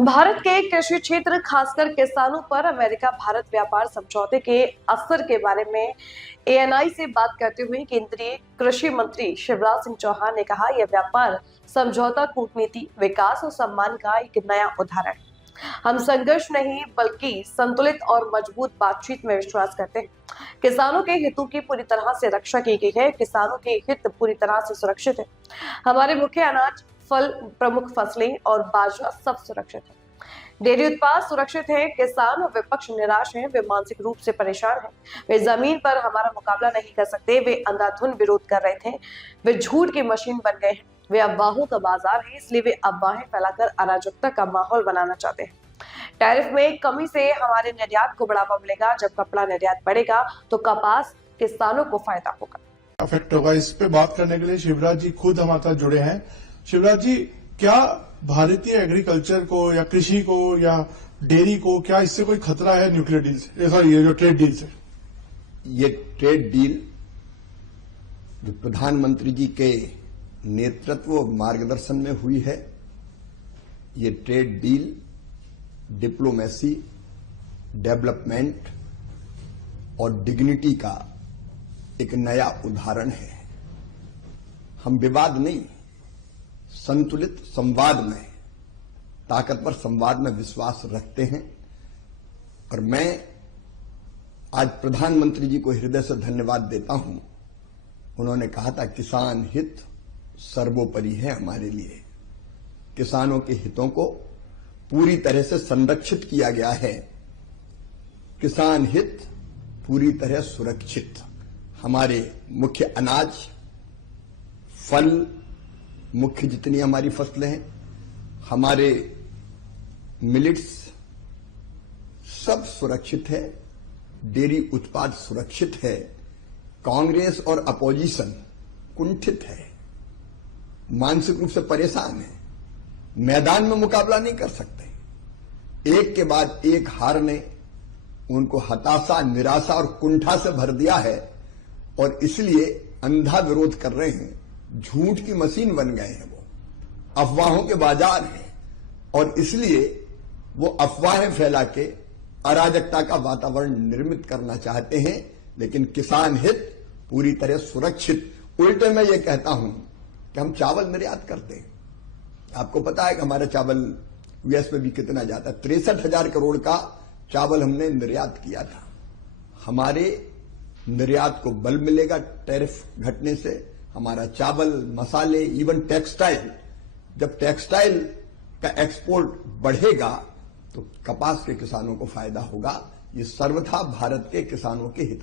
भारत के कृषि क्षेत्र खासकर किसानों पर अमेरिका भारत व्यापार समझौते के असर के बारे में एएनआई से बात करते हुए केंद्रीय कृषि मंत्री शिवराज सिंह चौहान ने कहा, यह व्यापार समझौता कूटनीति, विकास और सम्मान का एक नया उदाहरण है। हम संघर्ष नहीं बल्कि संतुलित और मजबूत बातचीत में विश्वास करते हैं। किसानों के हितों की पूरी तरह से रक्षा की गई है। किसानों के हित पूरी तरह से सुरक्षित है। हमारे मुख्य अनाज, फल, प्रमुख फसलें और बाजरा सब सुरक्षित है। डेयरी उत्पाद सुरक्षित है। किसान और विपक्ष निराश हैं। वे मानसिक रूप से परेशान हैं। वे जमीन पर हमारा मुकाबला नहीं कर सकते। वे अंधाधुंध विरोध कर रहे थे। वे झूठ की मशीन बन गए हैं। वे अफवाहों का बाजार है, इसलिए वे अफवाहें फैलाकर अराजकता का माहौल बनाना चाहते हैं। टैरिफ में कमी से हमारे निर्यात को बढ़ावा मिलेगा। जब कपड़ा निर्यात बढ़ेगा तो कपास किसानों को फायदा होगा। अफेक्ट होगा। इस पे बात करने के लिए शिवराज जी खुद हमारे साथ जुड़े हैं। शिवराज जी, क्या भारतीय एग्रीकल्चर को या कृषि को या डेयरी को, क्या इससे कोई खतरा है न्यूक्लियर डील से, सॉरी ये जो ट्रेड डील से? ये ट्रेड डील जो प्रधानमंत्री जी के नेतृत्व और मार्गदर्शन में हुई है, ये ट्रेड डील डिप्लोमेसी, डेवलपमेंट और डिग्निटी का एक नया उदाहरण है। हम विवाद नहीं, संतुलित संवाद में, ताकतवर संवाद में विश्वास रखते हैं। और मैं आज प्रधानमंत्री जी को हृदय से धन्यवाद देता हूं। उन्होंने कहा था किसान हित सर्वोपरि है हमारे लिए। किसानों के हितों को पूरी तरह से संरक्षित किया गया है। किसान हित पूरी तरह सुरक्षित। हमारे मुख्य अनाज, फल, मुख्य जितनी हमारी फसलें हैं, हमारे मिलेट्स सब सुरक्षित है। डेयरी उत्पाद सुरक्षित है। कांग्रेस और अपोजिशन कुंठित है, मानसिक रूप से परेशान है, मैदान में मुकाबला नहीं कर सकते। एक के बाद एक हार ने उनको हताशा, निराशा और कुंठा से भर दिया है और इसलिए अंधा विरोध कर रहे हैं। झूठ की मशीन बन गए हैं, वो अफवाहों के बाजार हैं और इसलिए वो अफवाहें फैला के अराजकता का वातावरण निर्मित करना चाहते हैं। लेकिन किसान हित पूरी तरह सुरक्षित। उल्टे मैं ये कहता हूं कि हम चावल निर्यात करते हैं। आपको पता है कि हमारा चावल यूएस में भी कितना जाता है। 63,000 करोड़ का चावल हमने निर्यात किया था। हमारे निर्यात को बल मिलेगा टैरिफ घटने से। हमारा चावल, मसाले, इवन टेक्सटाइल, जब टेक्सटाइल का एक्सपोर्ट बढ़ेगा तो कपास के किसानों को फायदा होगा। ये सर्वथा भारत के किसानों के हित